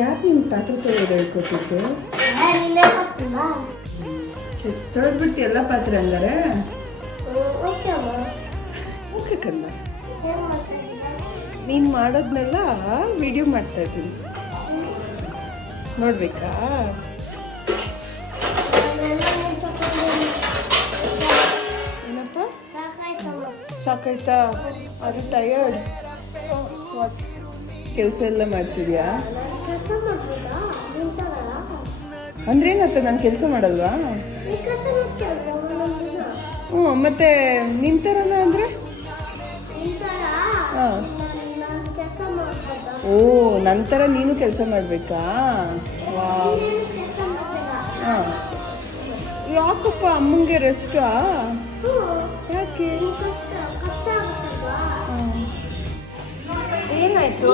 ಯಾಕೆ ನಿಮ್ಗೆ ಪಾತ್ರೆ ತೊಳೆಯೋದು ಹೇಳ್ಕೊಟ್ಟಿದ್ದು? ತೊಳೆದ್ಬಿಟ್ಟು ಎಲ್ಲ ಪಾತ್ರೆ ಹಂಗಾರೆ? ಓಕೆ ಕಂದ, ನೀನು ಮಾಡೋದ್ನೆಲ್ಲ ವಿಡಿಯೋ ಮಾಡ್ತಾ ಇದ್ದೀನಿ, ನೋಡ್ಬೇಕಾ? ಏನಪ್ಪ ಸಾಕಾಯ್ತಾ? ಅದು ಟಯರ್ಡ್ ಕೆಲಸ ಎಲ್ಲ ಮಾಡ್ತಿದ್ಯಾ? ಅಂದ್ರೆ ಏನತ್ತ, ನಾನು ಕೆಲಸ ಮಾಡಲ್ವಾ? ಹ್ಞೂ, ಮತ್ತೆ ನಿಂತರನ ಅಂದರೆ? ಹಾಂ. ಓ, ನಂತರ ನೀನು ಕೆಲಸ ಮಾಡಬೇಕಾ? ವಾವ್. ಹಾಂ. ಯಾಕಪ್ಪ ಅಮ್ಮಂಗೆ ರೆಸ್ಟಾ? ಯಾಕೆ? ಏನಾಯ್ತು?